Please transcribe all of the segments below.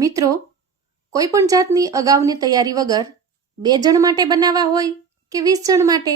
મિત્રો, કોઈ પણ જાતની અગાઉની તૈયારી વગર 2 જણ માટે બનાવવા હોય કે 20 જણ માટે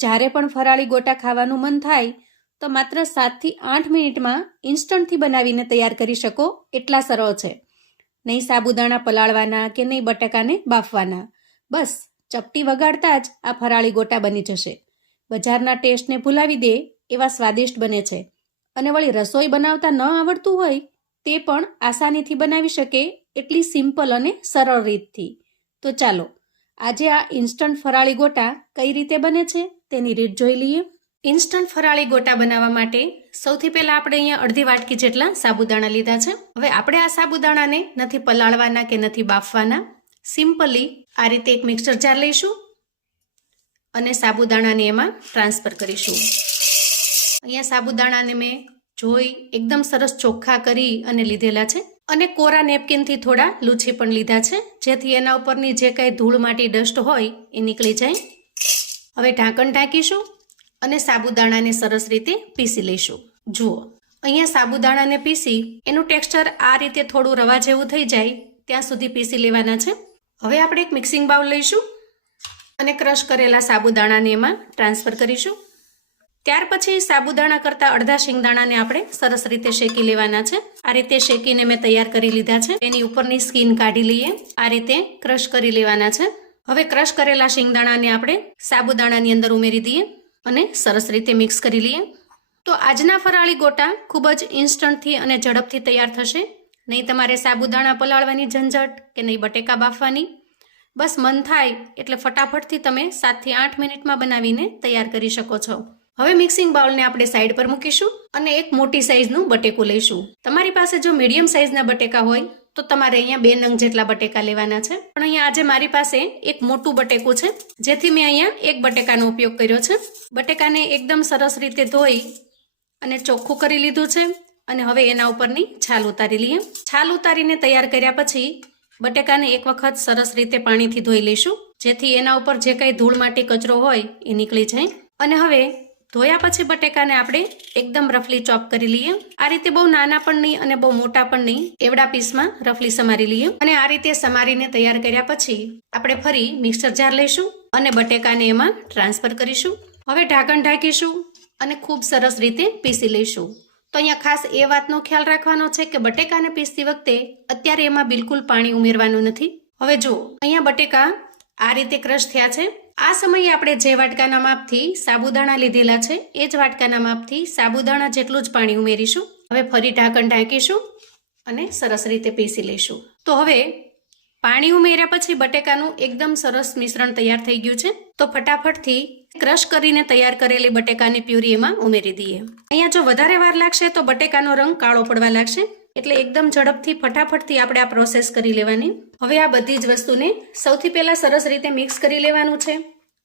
જ્યારે પણ ફરાળી ગોટા ખાવાનું મન થાય તો માત્ર 7 થી 8 મિનિટમાં ઇન્સ્ટન્ટથી બનાવીને તૈયાર કરી શકો એટલા સરળ છે. નહીં સાબુદાણા પલાળવાના કે નહીં બટાકાને બાફવાના, બસ ચપટી વગાડતા જ આ ફરાળી ગોટા બની જશે. બજારના ટેસ્ટને ભૂલાવી દે એવા સ્વાદિષ્ટ બને છે અને વળી રસોઈ બનાવતા ન આવડતું હોય તે પણ આસાનીથી બનાવી શકે એટલી સિમ્પલ અને સરળ રીતથી. તો ચાલો આજે આ ઇન્સ્ટન્ટ ફરાળી ગોટા કઈ રીતે બને છે તેની રીત જોઈ લઈએ. ઇન્સ્ટન્ટ ફરાળી ગોટા બનાવવા માટે સૌથી પહેલા આપણે અહીંયા અડધી વાટકી જેટલા સાબુદાણા લીધા છે. હવે આપણે આ સાબુદાણાને નથી પલાળવાના કે નથી બાફવાના, સિમ્પલી આ રીતે એક મિક્સર જાર લઈશું અને સાબુદાણાને એમાં ટ્રાન્સફર કરીશું. અહીંયા સાબુદાણાને મેં જોઈ એકદમ સરસ ચોખ્ખા કરી અને લીધેલા છે અને કોરા નેપકિનથી થોડા લૂછી પણ લીધા છે, જેથી એના ઉપરની જે કાંઈ ધૂળ માટી ડસ્ટ હોય એ નીકળી જાય. હવે ઢાંકણ ઢાંકીશું અને સાબુદાણાને સરસ રીતે પીસી લઈશું. જુઓ, અહીંયા સાબુદાણાને પીસી એનું ટેક્સચર આ રીતે થોડું રવા જેવું થઈ જાય ત્યાં સુધી પીસી લેવાના છે. હવે આપણે એક મિક્સિંગ બાઉલ લઈશું અને ક્રશ કરેલા સાબુદાણાને એમાં ટ્રાન્સફર કરીશું. ત્યાર પછી સાબુદાણા કરતાં અડધા શિંગદાણાને આપણે સરસ રીતે શેકી લેવાના છે. આ રીતે શેકીને મેં તૈયાર કરી લીધા છે. એની ઉપરની સ્કીન કાઢી લઈએ. આ રીતે ક્રશ કરી લેવાના છે. હવે ક્રશ કરેલા શિંગદાણાને આપણે સાબુદાણાની અંદર ઉમેરી દઈએ અને સરસ રીતે મિક્સ કરી લઈએ. તો આજના ફરાળી ગોટા ખૂબ જ ઇન્સ્ટન્ટથી અને ઝડપથી તૈયાર થશે. નહીં તમારે સાબુદાણા પલાળવાની ઝંઝટ કે નહીં બટેકા બાફવાની. બસ મન થાય એટલે ફટાફટથી તમે 7 થી 8 મિનિટમાં બનાવીને તૈયાર કરી શકો છો. હવે મિક્સિંગ બાઉલને આપણે સાઈડ પર મૂકીશું અને એક મોટી સાઈઝનું બટેકું લઈશું. તમારી પાસે જો મીડિયમ સાઈઝના બટેકા હોય તો તમારે અહીંયા 2 નંગ જેટલા બટેકા લેવાના છે, પણ અહીંયા આજે મારી પાસે એક મોટું બટેકું છે, જેથી મેં અહીંયા એક બટેકાનો ઉપયોગ કર્યો છે. બટેકાને એકદમ સરસ રીતે ધોઈ અને ચોખ્ખું કરી લીધું છે અને હવે એના ઉપરની છાલ ઉતારી લઈએ. છાલ ઉતારીને તૈયાર કર્યા પછી બટેકાને એક વખત સરસ રીતે પાણીથી ધોઈ લઈશું, જેથી એના ઉપર જે કાંઈ ધૂળ માટી કચરો હોય એ નીકળી જાય. અને હવે ધોયા પછી બટેકાને આપણે એકદમ રફલી ચોપ કરી લઈએ. આ રીતે બહુ નાના પણ નહીં અને બહુ મોટા પણ નહીં, એવડા પીસમાં રફલી સમારી લઈએ. અને આ રીતે સમારીને તૈયાર કર્યા પછી આપણે ફરી મિક્સર જાર લઈશું અને બટેકાને એમાં ટ્રાન્સફર કરીશું. હવે ઢાંકણ ઢાંકીશું અને ખૂબ સરસ રીતે પીસી લઈશું. તો અહીંયા ખાસ એ વાતનો ખ્યાલ રાખવાનો છે કે બટેકાને પીસતી વખતે અત્યારે એમાં બિલકુલ પાણી ઉમેરવાનું નથી. હવે જુઓ, અહીંયા બટેકા આ રીતે ક્રશ થયા છે. આ સમયે આપણે જે વાટકાના માપથી સાબુદાણા લીધેલા છે એ જ વાટકાના માપથી સાબુદાણા જેટલું જ પાણી ઉમેરીશું. હવે ફરી ઢાંકણ ઢાંકીશું અને સરસ રીતે પીસી લઈશું. તો હવે પાણી ઉમેર્યા પછી બટેકાનું એકદમ સરસ મિશ્રણ તૈયાર થઈ ગયું છે. તો ફટાફટથી ક્રશ કરીને તૈયાર કરેલી બટેકાની પ્યુરી એમાં ઉમેરી દઈએ. અહીંયા જો વધારે વાર લાગશે તો બટેકાનો રંગ કાળો પડવા લાગશે, એટલે એકદમ ઝડપથી ફટાફટથી આપણે આ પ્રોસેસ કરી લેવાની. હવે આ બધી જ વસ્તુને સૌથી પહેલા સરસ રીતે મિક્સ કરી લેવાનું છે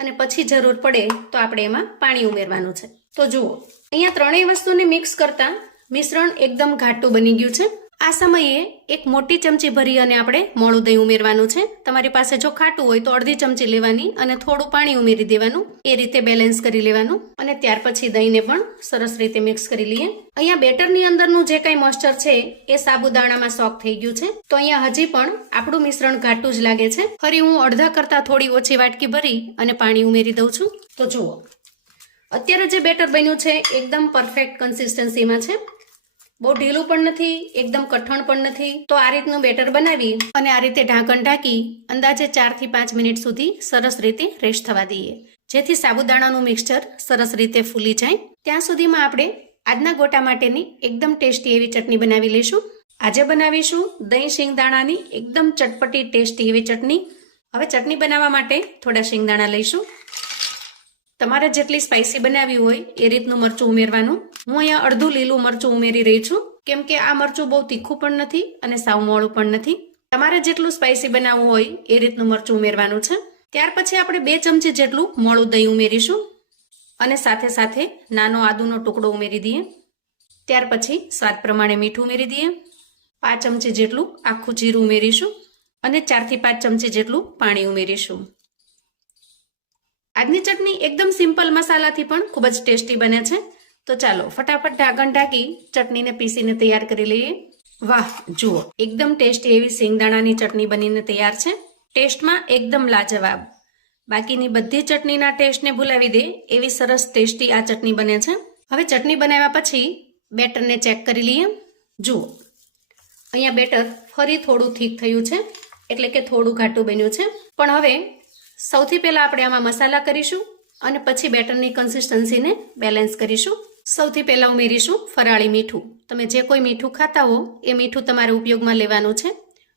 અને પછી જરૂર પડે તો આપણે એમાં પાણી ઉમેરવાનું છે. તો જુઓ, અહીંયા ત્રણેય વસ્તુને મિક્સ કરતા મિશ્રણ એકદમ ઘાટું બની ગયું છે. આ સમયે એક મોટી ચમચી ભરી અને આપણે મોળું દહીં ઉમેરવાનું છે. તમારી પાસે જો ખાટું હોય તો અડધી ચમચી લેવાની અને થોડું પાણી ઉમેરી દેવાનું. એ રીતે બેલેન્સ કરી લેવાનું અને ત્યાર પછી દહીંને પણ સરસ રીતે મિક્સ કરી લઈએ. અહીંયા બેટરની અંદરનું જે કાંઈ મોઇસ્ચર છે એ સાબુદાણામાં સોક થઈ ગયું છે. તો અહીંયા હજી પણ આપણું મિશ્રણ ઘાટું જ લાગે છે. ફરી હું અડધા કરતાં થોડી ઓછી વાટકી ભરી અને પાણી ઉમેરી દઉં છું. તો જુઓ, અત્યારે જે બેટર બન્યું છે એકદમ પરફેક્ટ કન્સિસ્ટન્સીમાં છે. બહુ ઢીલું પણ નથી, એકદમ કઠણ પણ નથી. તો આ રીતનું બેટર બનાવી અને આ રીતે ઢાંકણ ઢાંકી અંદાજે 4 થી 5 મિનિટ સુધી સરસ રીતે રેસ્ટ થવા દઈએ, જેથી સાબુદાણાનું મિક્સચર સરસ રીતે ફૂલી જાય. ત્યાં સુધીમાં આપણે આજના ગોટા માટેની એકદમ ટેસ્ટી એવી ચટણી બનાવી લઈશું. આજે બનાવીશું દહીં શિંગદાણાની એકદમ ચટપટી ટેસ્ટી એવી ચટણી. હવે ચટણી બનાવવા માટે થોડા શિંગદાણા લઈશું. તમારે જેટલી સ્પાઇસી બનાવી હોય એ રીતનું મરચું ઉમેરવાનું. હું અહીંયા અડધું લીલું મરચું ઉમેરી રહી છું, કેમ કે આ મરચું બહુ તીખું પણ નથી અને સાવ મોળું પણ નથી. તમારે જેટલું સ્પાઇસી બનાવવું હોય એ રીતનું મરચું ઉમેરવાનું છે. ત્યાર પછી આપણે 2 ચમચી જેટલું મોળું દહીં ઉમેરીશું અને સાથે સાથે નાનો આદુનો ટુકડો ઉમેરી દઈએ. ત્યાર પછી સ્વાદ પ્રમાણે મીઠું ઉમેરી દઈએ. 5 ચમચી જેટલું આખું જીરું ઉમેરીશું અને 4 થી 5 ચમચી જેટલું પાણી ઉમેરીશું. આજની ચટણી એકદમ સિમ્પલ મસાલાથી પણ ખૂબ જ ટેસ્ટી બને છે. તો ચાલો ફટાફટ ઢાંકણ ઢાંકી ચટણીને પીસીને તૈયાર કરી લઈએ. વાહ, જુઓ એકદમ ટેસ્ટી એવી સિંગદાણાની ચટણી બનીને તૈયાર છે. ટેસ્ટમાં એકદમ લાજવાબ. બાકીની બધી ચટણીના ટેસ્ટને ભૂલાવી દે એવી સરસ ટેસ્ટી આ ચટણી બને છે. હવે ચટણી બનાવ્યા પછી બેટરને ચેક કરી લઈએ. જુઓ અહીંયા બેટર ફરી થોડું થીક થયું છે, એટલે કે થોડું ઘાટું બન્યું છે. પણ હવે સૌથી પહેલા આપણે આમાં મસાલા કરીશું અને પછી બેટરની કન્સિસ્ટન્સીને બેલેન્સ કરીશું. સૌથી પહેલા ઉમેરીશું ફરાળી મીઠું. તમે જે કોઈ મીઠું ખાતા હો એ મીઠું તમારે ઉપયોગમાં લેવાનું છે.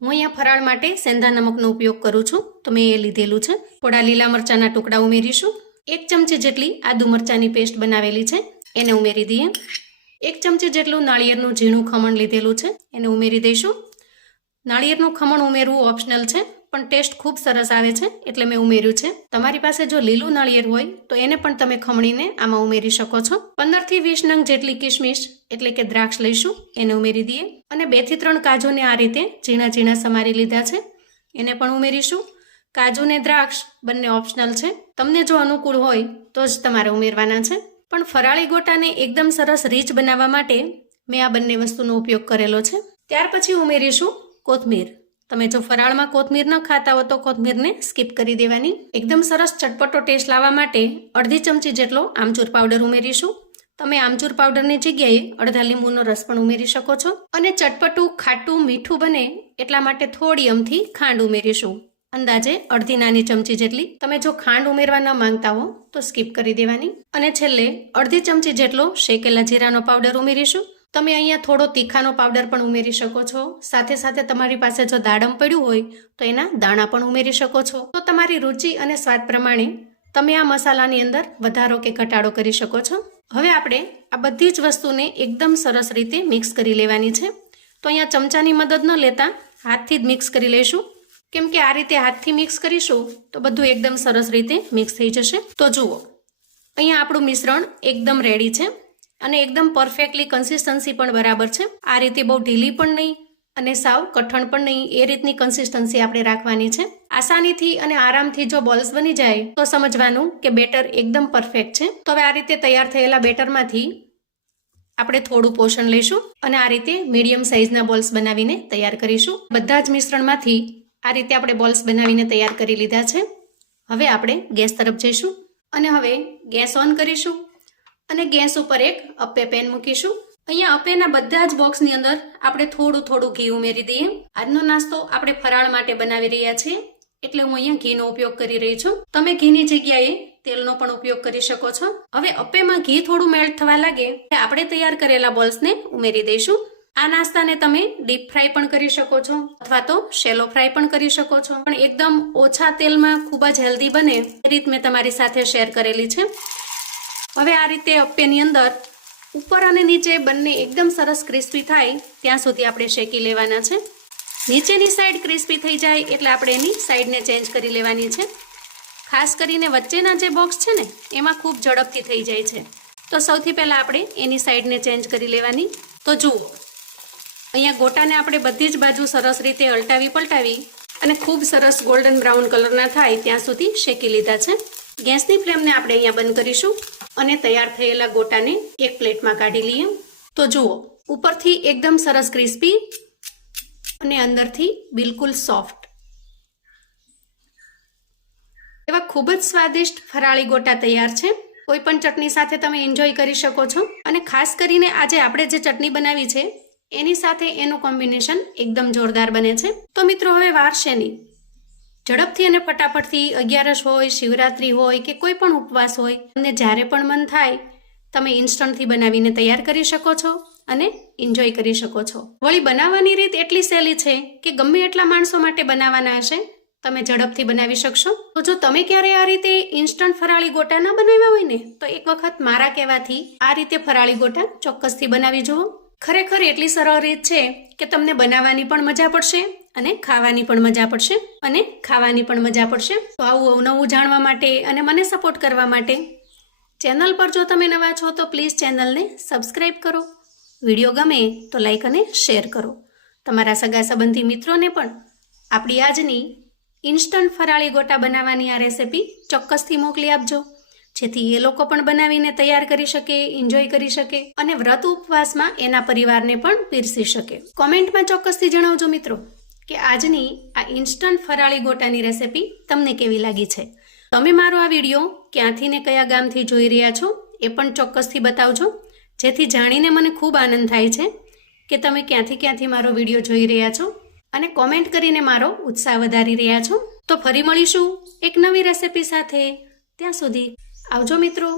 હું અહીંયા ફરાળ માટે સેંધા નમકનો ઉપયોગ કરું છું, તો મેં એ લીધેલું છે. થોડા લીલા મરચાંના ટુકડા ઉમેરીશું. 1 ચમચી જેટલી આદુ મરચાંની પેસ્ટ બનાવેલી છે એને ઉમેરી દઈએ. 1 ચમચી જેટલું નાળિયેરનું ઝીણું ખમણ લીધેલું છે એને ઉમેરી દઈશું. નાળિયેરનું ખમણ ઉમેરવું ઓપ્શનલ છે, પણ ટેસ્ટ ખૂબ સરસ આવે છે એટલે મેં ઉમેર્યું છે. તમારી પાસે જો લીલું નાળિયેર હોય તો એને પણ તમે ખમણીને આમાં ઉમેરી શકો છો. 15 થી 20 નંગ જેટલી કિશમિશ એટલે કે દ્રાક્ષ લઈશું, એને ઉમેરી દઈએ. અને 2 થી 3 કાજુને આ રીતે ઝીણા ઝીણા સમારી લીધા છે, એને પણ ઉમેરીશું. કાજુ ને દ્રાક્ષ બંને ઓપ્શનલ છે, તમને જો અનુકૂળ હોય તો જ તમારે ઉમેરવાના છે. પણ ફરાળી ગોટાને એકદમ સરસ રીચ બનાવવા માટે મેં આ બંને વસ્તુનો ઉપયોગ કરેલો છે. ત્યાર પછી ઉમેરીશું કોથમીર. તમે જો ફરાળમાં કોથમીર ન ખાતા હો તો કોથમીરને સ્કીપ કરી દેવાની. એકદમ સરસ ચટપટો ટેસ્ટ લાવવા માટે અડધી ચમચી જેટલો આમચૂર પાવડર ઉમેરીશું. તમે આમચૂર પાવડરની જગ્યાએ અડધા લીંબુનો રસ પણ ઉમેરી શકો છો. અને ચટપટું ખાટું મીઠું બને એટલા માટે થોડી અમથી ખાંડ ઉમેરીશું, અંદાજે અડધી નાની ચમચી જેટલી. તમે જો ખાંડ ઉમેરવા ન માંગતા હો તો સ્કીપ કરી દેવાની. અને છેલ્લે અડધી ચમચી જેટલો શેકેલા જીરાનો પાવડર ઉમેરીશું. તમે અહીંયા થોડો તીખાનો પાવડર પણ ઉમેરી શકો છો. સાથે સાથે તમારી પાસે જો દાડમ પડ્યું હોય તો એના દાણા પણ ઉમેરી શકો છો. તો તમારી રુચિ અને સ્વાદ પ્રમાણે તમે આ મસાલાની અંદર વધારો કે ઘટાડો કરી શકો છો. હવે આપણે આ બધી જ વસ્તુને એકદમ સરસ રીતે મિક્સ કરી લેવાની છે. તો અહીંયા ચમચાની મદદ ન લેતા હાથથી જ મિક્સ કરી લઈશું, કેમ કે આ રીતે હાથથી મિક્સ કરીશું તો બધું એકદમ સરસ રીતે મિક્સ થઈ જશે. તો જુઓ અહીંયા આપણું મિશ્રણ એકદમ રેડી છે અને એકદમ પરફેક્ટલી કન્સિસ્ટન્સી પણ બરાબર છે. આ રીતે બહુ ઢીલી પણ નહીં અને સાવ કઠણ પણ નહીં, એ રીતની કન્સિસ્ટન્સી આપણે રાખવાની છે. આસાનીથી અને આરામથી જો બોલ્સ બની જાય તો સમજવાનું કે બેટર એકદમ પરફેક્ટ છે. તો હવે આ રીતે તૈયાર થયેલા બેટરમાંથી આપણે થોડું પોષણ લઈશું અને આ રીતે મીડિયમ સાઇઝના બોલ્સ બનાવીને તૈયાર કરીશું. બધા જ મિશ્રણમાંથી આ રીતે આપણે બોલ્સ બનાવીને તૈયાર કરી લીધા છે. હવે આપણે ગેસ તરફ જઈશું અને હવે ગેસ ઓન કરીશું અને ગેસ ઉપર એક અપ્પે પેન મૂકીશું. અહીંયા અપ્પેના બધા જ બોક્સની અંદર આપણે થોડું થોડું ઘી ઉમેરી દઈએ. આજનો નાસ્તો આપણે ફરાળ માટે બનાવી રહ્યા છીએ એટલે હું અહીંયા ઘીનો ઉપયોગ કરી રહી છું. તમે ઘીની જગ્યાએ તેલનો પણ ઉપયોગ કરી શકો છો. હવે અપ્પેમાં ઘી થોડું મેલ્ટ થવા લાગે આપણે તૈયાર કરેલા બોલ્સને ઉમેરી દઈશું. આ નાસ્તાને તમે ડીપ ફ્રાય પણ કરી શકો છો અથવા તો શેલો ફ્રાય પણ કરી શકો છો, પણ એકદમ ઓછા તેલમાં ખૂબ જ હેલ્ધી બને એ રીત મેં તમારી સાથે શેર કરેલી છે. હવે આ રીતે અપ્પેની અંદર ઉપર અને નીચે બંને એકદમ સરસ ક્રિસ્પી થાય ત્યાં સુધી આપણે શેકી લેવાના છે. નીચેની સાઈડ ક્રિસ્પી થઈ જાય એટલે આપણે એની સાઈડને ચેન્જ કરી લેવાની છે. ખાસ કરીને વચ્ચેના જે બોક્સ છે ને એમાં ખૂબ ઝડપથી થઈ જાય છે, તો સૌથી પહેલાં આપણે એની સાઈડને ચેન્જ કરી લેવાની. તો જુઓ અહીંયા ગોટાને આપણે બધી જ બાજુ સરસ રીતે અલટાવી પલટાવી અને ખૂબ સરસ ગોલ્ડન બ્રાઉન કલરના થાય ત્યાં સુધી શેકી લીધા છે. ગેસની ફ્લેમને આપણે અહીંયા બંધ કરીશું અને તૈયાર થયેલા ગોટાને એક પ્લેટમાં કાઢી લઈએ. તો જુઓ ઉપરથી એકદમ સરસ ક્રિસ્પી અને અંદરથી બિલકુલ સોફ્ટ એવા ખૂબ જ સ્વાદિષ્ટ ફરાળી ગોટા તૈયાર છે. કોઈ પણ ચટણી સાથે તમે એન્જોય કરી શકો છો. અને ખાસ કરીને આજે આપણે જે ચટણી બનાવી છે એની સાથે એનું કોમ્બિનેશન એકદમ જોરદાર બને છે. તો મિત્રો હવે વાર શેની, ઝડપથી અને ફટાફટથી 11 હોય, શિવરાત્રી હોય કે કોઈ પણ ઉપવાસ હોય, તમને જ્યારે પણ મન થાય તમે ઇન્સ્ટન્ટથી બનાવીને તૈયાર કરી શકો છો અને એન્જોય કરી શકો છો. વળી બનાવવાની રીત એટલી સહેલી છે કે ગમે એટલા માણસો માટે બનાવવાના હશે તમે ઝડપથી બનાવી શકશો. તો જો તમે ક્યારે આ રીતે ઇન્સ્ટન્ટ ફરાળી ગોટા ના બનાવ્યા હોય ને તો એક વખત મારા કહેવાથી આ રીતે ફરાળી ગોટા ચોક્કસથી બનાવી જુઓ. ખરેખર એટલી સરળ રીત છે કે તમને બનાવવાની પણ મજા પડશે અને ખાવાની પણ મજા પડશે અને ખાવાની પણ મજા પડશે. તો આવું અવનવું જાણવા માટે અને મને સપોર્ટ કરવા માટે ચેનલ પર જો તમે નવા છો તો પ્લીઝ ચેનલને સબસ્ક્રાઈબ કરો. વિડીયો ગમે તો લાઈક અને શેર કરો. તમારા સગા સંબંધી મિત્રોને પણ આપણી આજની ઇન્સ્ટન્ટ ફરાળી ગોટા બનાવવાની આ રેસિપી ચોક્કસથી મોકલી આપજો, જેથી એ લોકો પણ બનાવીને તૈયાર કરી શકે, એન્જોય કરી શકે અને વ્રત ઉપવાસમાં એના પરિવારને પણ પીરસી શકે. કોમેન્ટમાં ચોક્કસથી જણાવજો મિત્રો કે આજની આ ઇન્સ્ટન્ટ ફરાળી ગોટાની રેસિપી તમને કેવી લાગી છે. તમે મારો આ વિડીયો ક્યાંથી ને કયા ગામથી જોઈ રહ્યા છો એ પણ ચોક્કસથી બતાવજો, જેથી જાણીને મને ખૂબ આનંદ થાય છે કે તમે ક્યાંથી મારો વિડીયો જોઈ રહ્યા છો અને કોમેન્ટ કરીને મારો ઉત્સાહ વધારી રહ્યા છો. તો ફરી મળીશું એક નવી રેસિપી સાથે. ત્યાં સુધી આવજો મિત્રો.